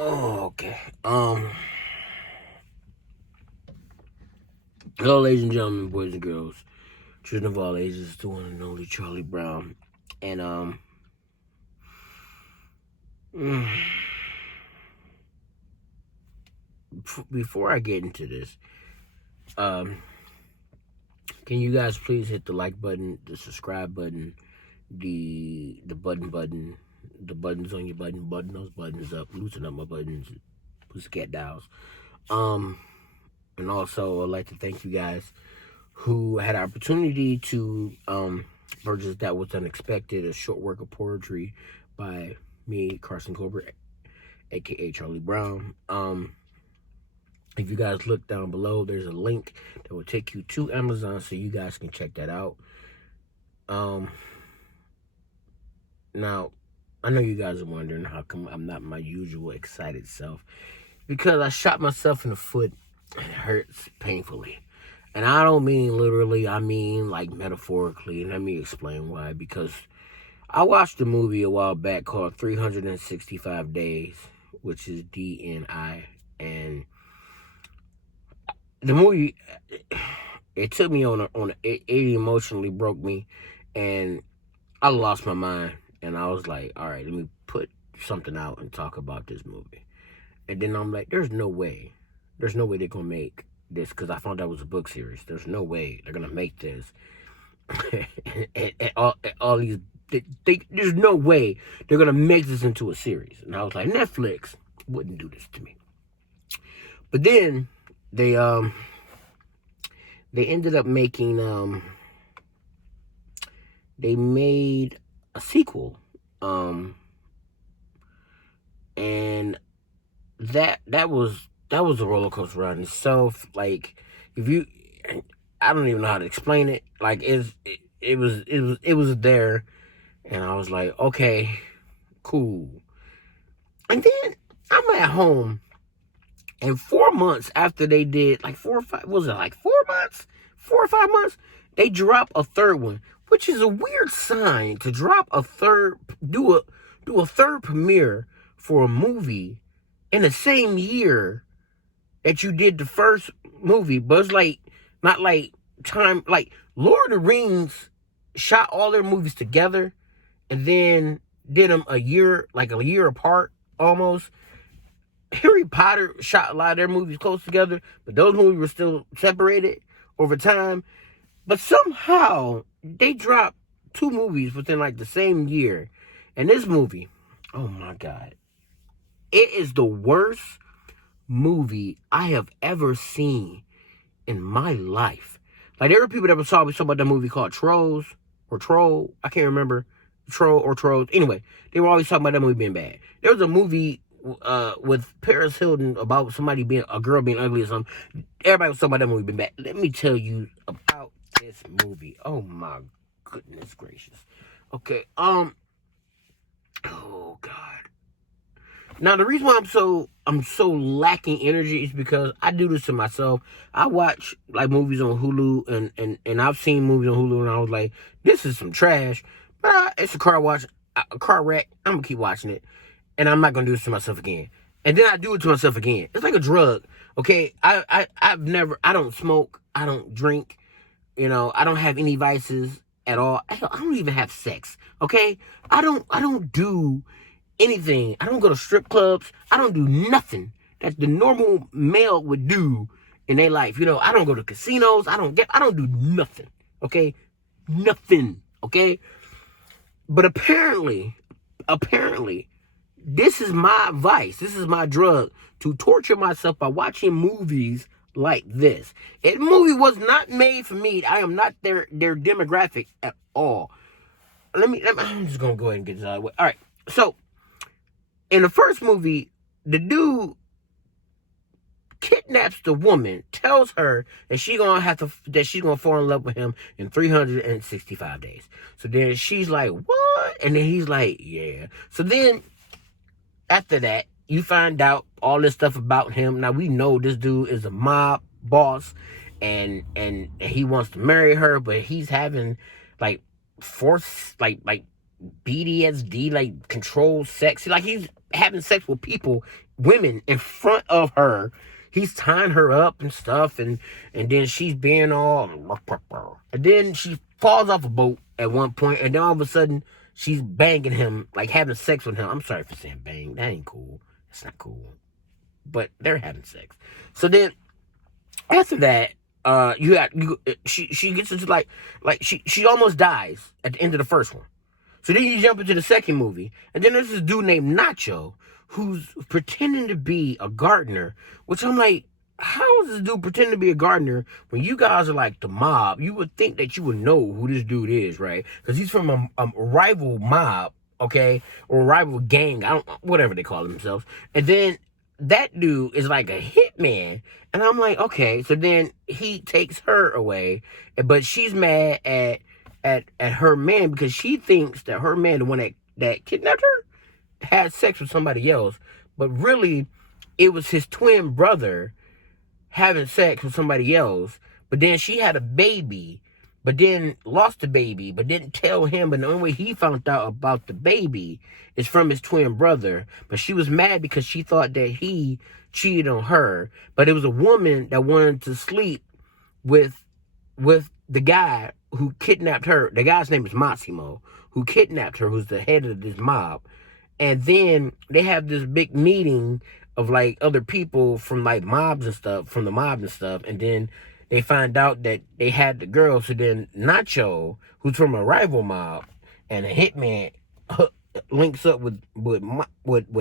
Oh, okay. Hello, ladies and gentlemen, boys and girls, children of all ages, the one and only Charlie Brown. And, mm, before I get into this, can you guys please hit the like button, the subscribe button, the button, the buttons on your button those buttons up, loosen up my buttons, pussycat dials. And also I'd like to thank you guys who had the opportunity to purchase That Was Unexpected, a short work of poetry by me, Karsten Colbert, aka Charlie Brown. If you guys look down below, there's a link that will take you to Amazon so you guys can check that out. Now, I know you guys are wondering how come I'm not my usual excited self. Because I shot myself in the foot and it hurts painfully. And I don't mean literally, I mean like metaphorically. And let me explain why. Because I watched a movie a while back called 365 Days, which is DNI. And the movie, it took me it emotionally broke me. And I lost my mind. And I was like, all right, let me put something out and talk about this movie. And then I'm like, there's no way they're going to make this, because I found out it was a book series. There's no way they're going to make this. and all these, there's no way they're going to make this into a series. And I was like, Netflix wouldn't do this to me. But then they ended up making, they made a sequel. And that was a roller coaster ride in itself. Like, I don't even know how to explain it. Like, it was there, and I was like, okay, cool. And then I'm at home, and 4 months after they did, like 4 or 5, was it like 4 months, 4 or 5 months? They drop a third one, which is a weird sign to drop a third, do a third premiere for a movie in the same year that you did the first movie. But it's like, not like time, like Lord of the Rings shot all their movies together and then did them a year apart almost. Harry Potter shot a lot of their movies close together, but those movies were still separated over time. But somehow they dropped 2 movies within like the same year. And this movie, oh my God, it is the worst movie I have ever seen in my life. Like, there were people that were talking about that movie called Trolls or Troll. I can't remember. Troll or Trolls. Anyway, they were always talking about that movie being bad. There was a movie with Paris Hilton about a girl being ugly or something. Everybody was talking about that movie being bad. Let me tell you about this movie. Oh my goodness gracious. Okay, oh God. Now, the reason why I'm so lacking energy is because I do this to myself. I watch like movies on Hulu, and I've seen movies on Hulu, and I was like, this is some trash. But it's a car wreck. I'm gonna keep watching it, and I'm not gonna do this to myself again. And then I do it to myself again. It's like a drug. Okay, I don't smoke, I don't drink, I don't have any vices at all. I don't even have sex. Okay, I don't do anything. I don't go to strip clubs. I don't do nothing that the normal male would do in their life. I don't go to casinos. I don't do nothing. Okay? Nothing. Okay? But apparently, this is my vice. This is my drug, to torture myself by watching movies like this. The movie was not made for me. I am not their demographic at all. I'm just going to go ahead and get this out of the way. All right. So, in the first movie, the dude kidnaps the woman, tells her that she's gonna fall in love with him in 365 days. So then she's like, what? And then he's like, yeah. So then after that, you find out all this stuff about him. Now, we know this dude is a mob boss, and he wants to marry her, but he's having like force, like BDSD, like controlled sex. Like, he's having sex with people women in front of her. He's tying her up and stuff, and then she's being all, and then she falls off a boat at one point, and then all of a sudden she's banging him, like having sex with him. I'm sorry for saying bang. That ain't cool. That's not cool. But they're having sex. So then after that, she gets into like she almost dies at the end of the first one. So then you jump into the second movie, and then there's this dude named Nacho who's pretending to be a gardener, which I'm like, how is this dude pretending to be a gardener when you guys are like the mob? You would think that you would know who this dude is, right? Because he's from a rival mob, okay, or a rival gang, whatever they call themselves. And then that dude is like a hitman, and I'm like, okay. So then he takes her away, but she's mad at her man because she thinks that her man, the one that kidnapped her, had sex with somebody else, but really it was his twin brother having sex with somebody else. But then she had a baby, but then lost the baby, but didn't tell him. But the only way he found out about the baby is from his twin brother. But she was mad because she thought that he cheated on her. But it was a woman that wanted to sleep with the guy who kidnapped her. The guy's name is Massimo, who kidnapped her, who's the head of this mob. And then they have this big meeting of like other people from like mobs and stuff, from the mob and stuff. And then they find out that they had the girl. So then Nacho, who's from a rival mob, and a hitman links up with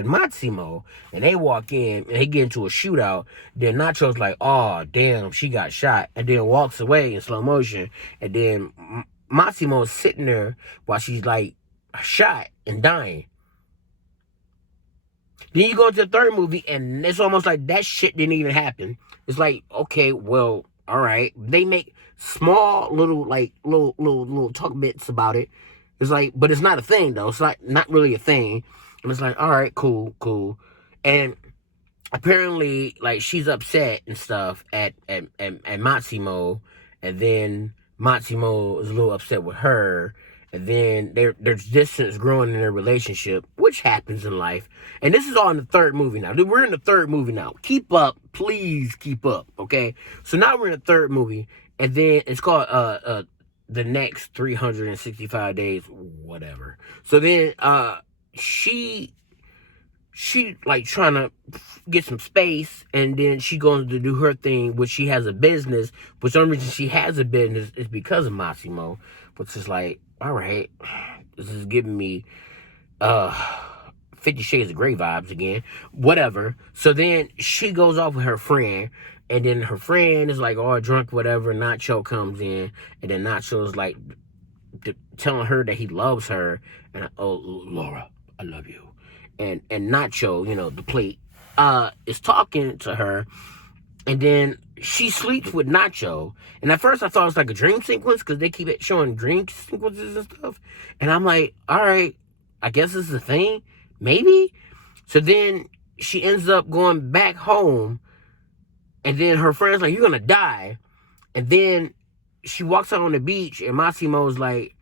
Massimo, and they walk in and they get into a shootout. Then Nacho's like, oh damn, she got shot, and then walks away in slow motion. And then Massimo's sitting there while she's like shot and dying. Then you go into the third movie, and it's almost like that shit didn't even happen. It's like, okay, well, all right. They make small little talk bits about it. It's like, but it's not a thing though. It's like not really a thing. And it's like, all right, cool. And apparently, like, she's upset and stuff at Massimo, and then Massimo is a little upset with her. And then there's distance growing in their relationship, which happens in life. And this is all in the third movie now. We're in the third movie now. Keep up. Please keep up, okay? So now we're in the third movie. And then it's called The Next 365 Days, whatever. So then she like trying to get some space, and then she goes to do her thing, which she has a business, which the only reason she has a business is because of Massimo, which is like, all right, this is giving me 50 Shades of Grey vibes again, whatever. So then she goes off with her friend, and then her friend is like all drunk, whatever. Nacho comes in, and then Nacho's like telling her that he loves her, and oh, Laura, I love you. And Nacho, you know, the plate, is talking to her, and then she sleeps with Nacho. And at first I thought it was like a dream sequence, because they keep showing dream sequences and stuff. And I'm like, all right, I guess this is a thing, maybe. So then she ends up going back home, and then her friend's like, you're gonna die. And then she walks out on the beach, and Massimo's like,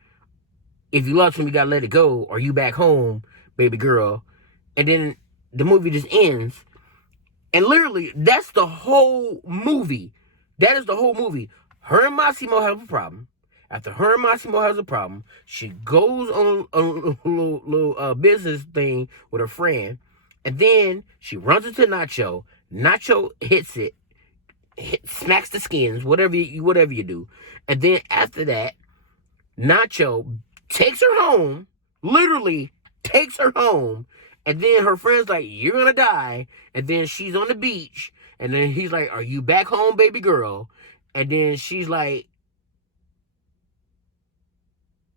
if you love someone, you gotta let it go, or you back home, baby girl. And then the movie just ends. And literally, that's the whole movie. That is the whole movie. Her and Massimo have a problem. After her and Massimo has a problem, she goes on a little business thing with her friend. And then she runs into Nacho. Nacho hits it. Smacks the skins, whatever you do. And then after that, Nacho takes her home. Literally takes her home. And then her friend's like, you're gonna die. And then she's on the beach. And then he's like, are you back home, baby girl? And then she's like,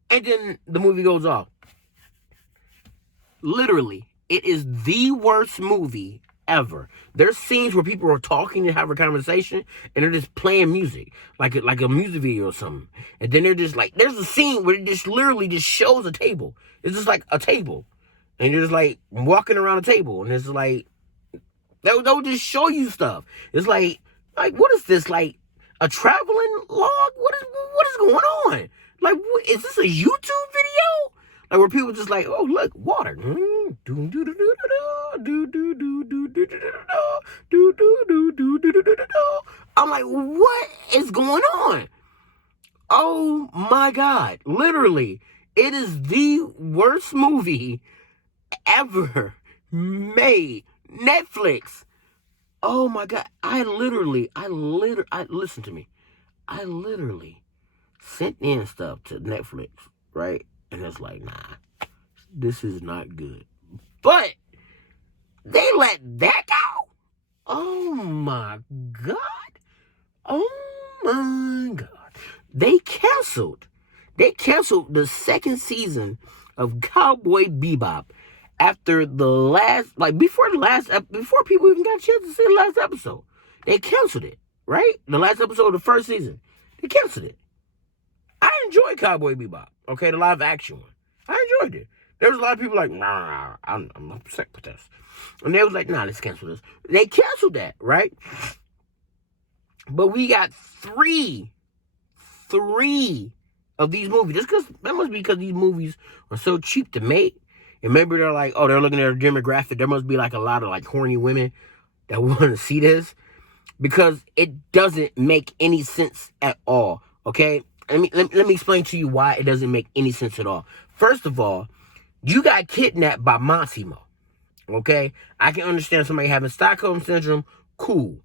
and then the movie goes off. Literally, it is the worst movie ever. There's scenes where people are talking and have a conversation, and they're just playing music, like a music video or something. And then they're just like, there's a scene where it just literally just shows a table. It's just like a table. And you're just like walking around a table, and it's like they'll just show you stuff. It's like what is this, like a traveling log? What is going on? Like, is this a YouTube video? Like where people just like, oh look, water. I'm like, what is going on? Oh my God. Literally, it is the worst movie ever made. Netflix. Oh my God. Listen to me. I literally sent in stuff to Netflix, right? And it's like, nah, this is not good. But they let that go. Oh my God. Oh my God. They canceled the second season of Cowboy Bebop after the last, like before people even got a chance to see the last episode. They canceled it, right? The last episode of the first season. They canceled it. I enjoyed Cowboy Bebop, okay, the live action one. I enjoyed it. There was a lot of people like, nah, I'm upset with this. And they was like, nah, let's cancel this. They canceled that, right? But we got three of these movies. Just because that must be because these movies are so cheap to make. And maybe they're like, oh, they're looking at a demographic. There must be like a lot of like horny women that want to see this. Because it doesn't make any sense at all. Okay? Let me explain to you why it doesn't make any sense at all. First of all, you got kidnapped by Massimo. Okay? I can understand somebody having Stockholm Syndrome. Cool.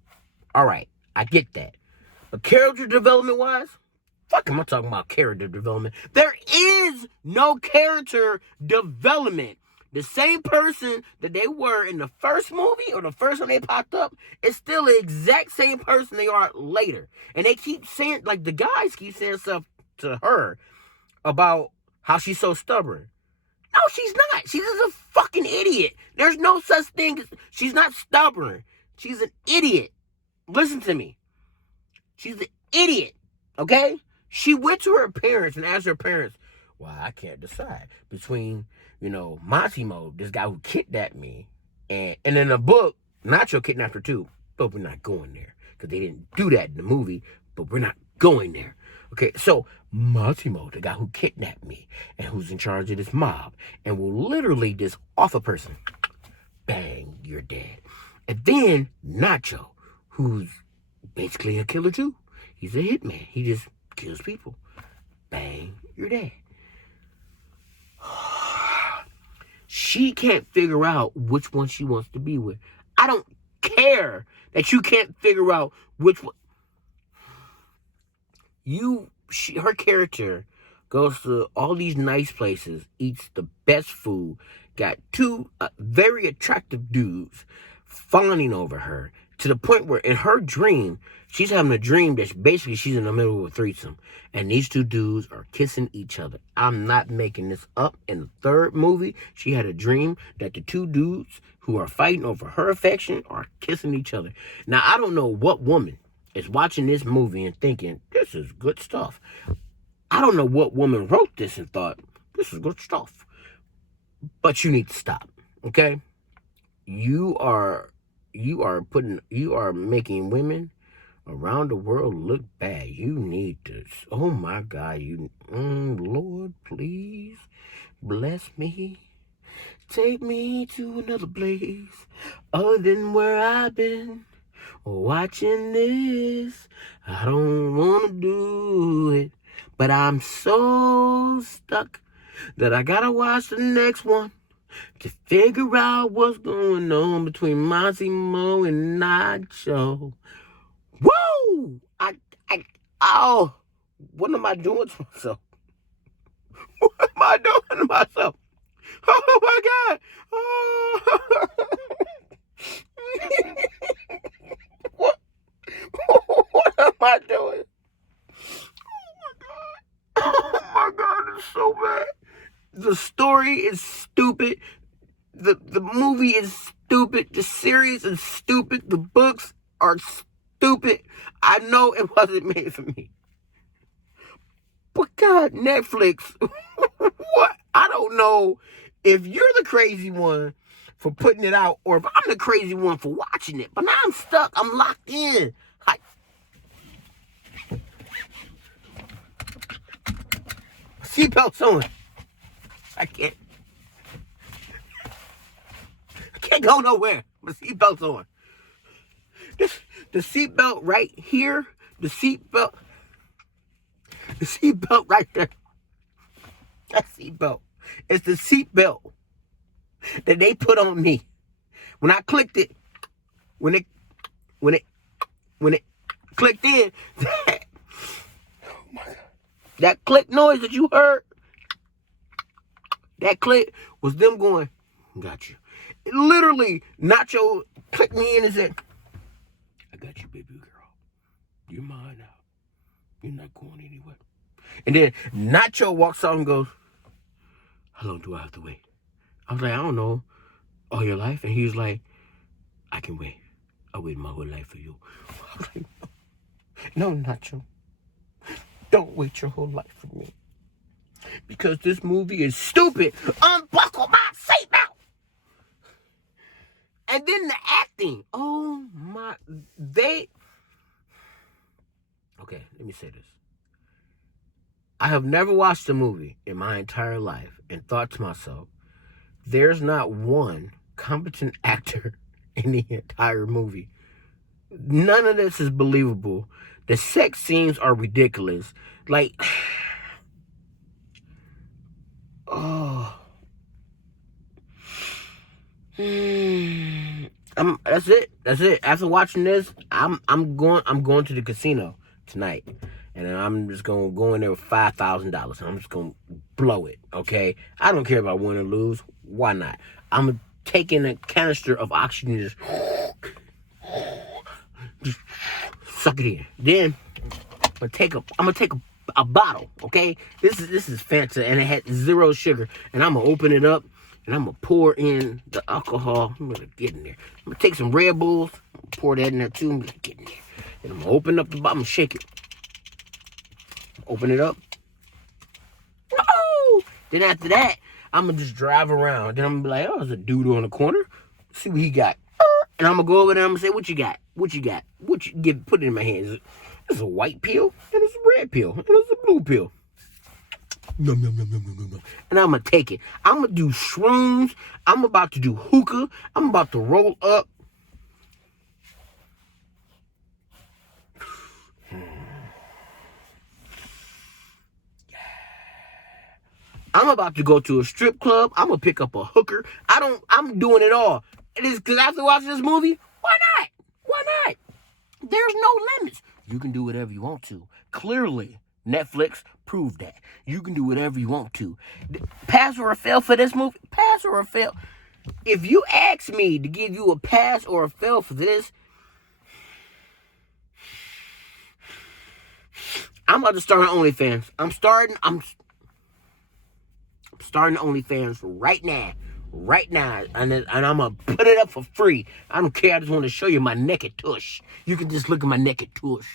All right. I get that. But character development wise, fuck am I talking about character development? There is no character development. The same person that they were in the first movie or the first one they popped up is still the exact same person they are later. And they keep saying, like the guys keep saying stuff to her about how she's so stubborn. No, she's not. She's just a fucking idiot. There's no such thing as, she's not stubborn. She's an idiot. Listen to me. She's an idiot, okay? She went to her parents and asked her parents, well, I can't decide between, Massimo, this guy who kidnapped me, and in the book, Nacho kidnapped her too, but we're not going there, because they didn't do that in the movie, but we're not going there. Okay, so Massimo, the guy who kidnapped me, and who's in charge of this mob, and will literally just off a person, bang, you're dead. And then Nacho, who's basically a killer too. He's a hitman. He just kills people. Bang, you're dead. She can't figure out which one she wants to be with. I don't care that you can't figure out which one. Her character goes to all these nice places, eats the best food, got two very attractive dudes fawning over her, to the point where in her dream, she's having a dream that basically she's in the middle of a threesome. And these two dudes are kissing each other. I'm not making this up. In the third movie, she had a dream that the two dudes who are fighting over her affection are kissing each other. Now, I don't know what woman is watching this movie and thinking, this is good stuff. I don't know what woman wrote this and thought, this is good stuff. But you need to stop, okay? You are making women around the world look bad. You need to, oh my God, Lord, please bless me. Take me to another place other than where I've been watching this. I don't want to do it, but I'm so stuck that I gotta watch the next one to figure out what's going on between Massimo and Nacho. Woo! What am I doing to myself? What am I doing to myself? Oh my God! Oh. What am I doing? Oh my God, it's so bad. The story is stupid. The movie is stupid. The series is stupid. The books are stupid. I know it wasn't made for me. But God, Netflix, what? I don't know if you're the crazy one for putting it out or if I'm the crazy one for watching it. But now I'm stuck. I'm locked in. Seatbelts on. I can't go nowhere. My seatbelt's on. The seatbelt right here. The seatbelt right there. That seatbelt. It's the seatbelt that they put on me. When I clicked it, when it clicked in, that click noise that you heard, that click was them going, got you. It literally, Nacho clicked me in and said, I got you, baby girl. You're mine now. You're not going anywhere. And then Nacho walks out and goes, how long do I have to wait? I was like, I don't know. All your life? And he was like, I can wait. I waited my whole life for you. I was like, no, Nacho. Don't wait your whole life for me. Because this movie is stupid. Unbuckle my seatbelt. And then the acting. Oh my. Okay, let me say this. I have never watched a movie in my entire life and thought to myself, there's not one competent actor in the entire movie. None of this is believable. The sex scenes are ridiculous. Like, oh. That's it. After watching this, I'm going to the casino tonight. And then I'm just going to go in there with $5,000. And I'm just going to blow it, okay? I don't care about win or lose. Why not? I'm taking a canister of oxygen and just suck it in. Then I'm gonna take a bottle, okay? This is Fanta, and it had 0 sugar. And I'm going to open it up, and I'm going to pour in the alcohol. I'm going to get in there. I'm going to take some Red Bulls, pour that in there too. I'm going to get in there. And I'm going to open up the bottle and shake it. Open it up. No! Then after that, I'm going to just drive around. Then I'm going to be like, oh, there's a dude on the corner. See what he got. And I'm going to go over there and I'm going to say, what you got? What you got? What you get? Put it in my hands. There's a white pill, and there's a red pill, and there's a blue pill. No. And I'm going to take it. I'm going to do shrooms. I'm about to do hookah. I'm about to roll up. I'm about to go to a strip club. I'm going to pick up a hooker. I'm doing it all. It is because after watching this movie, why not? Why not? There's no limits. You can do whatever you want to. Clearly, Netflix proved that. You can do whatever you want to. Pass or a fail for this movie? Pass or a fail? If you ask me to give you a pass or a fail for this, I'm about to start an OnlyFans. I'm starting OnlyFans right now. And I'm going to put it up for free. I don't care. I just want to show you my naked tush. You can just look at my naked tush.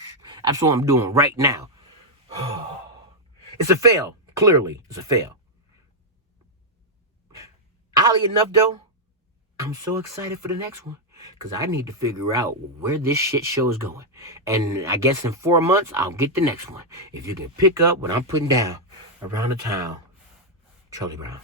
That's what I'm doing right now. It's a fail. Clearly, it's a fail. Oddly enough, though, I'm so excited for the next one. Because I need to figure out where this shit show is going. And I guess in 4 months, I'll get the next one. If you can pick up what I'm putting down around the town. Charlie Brown.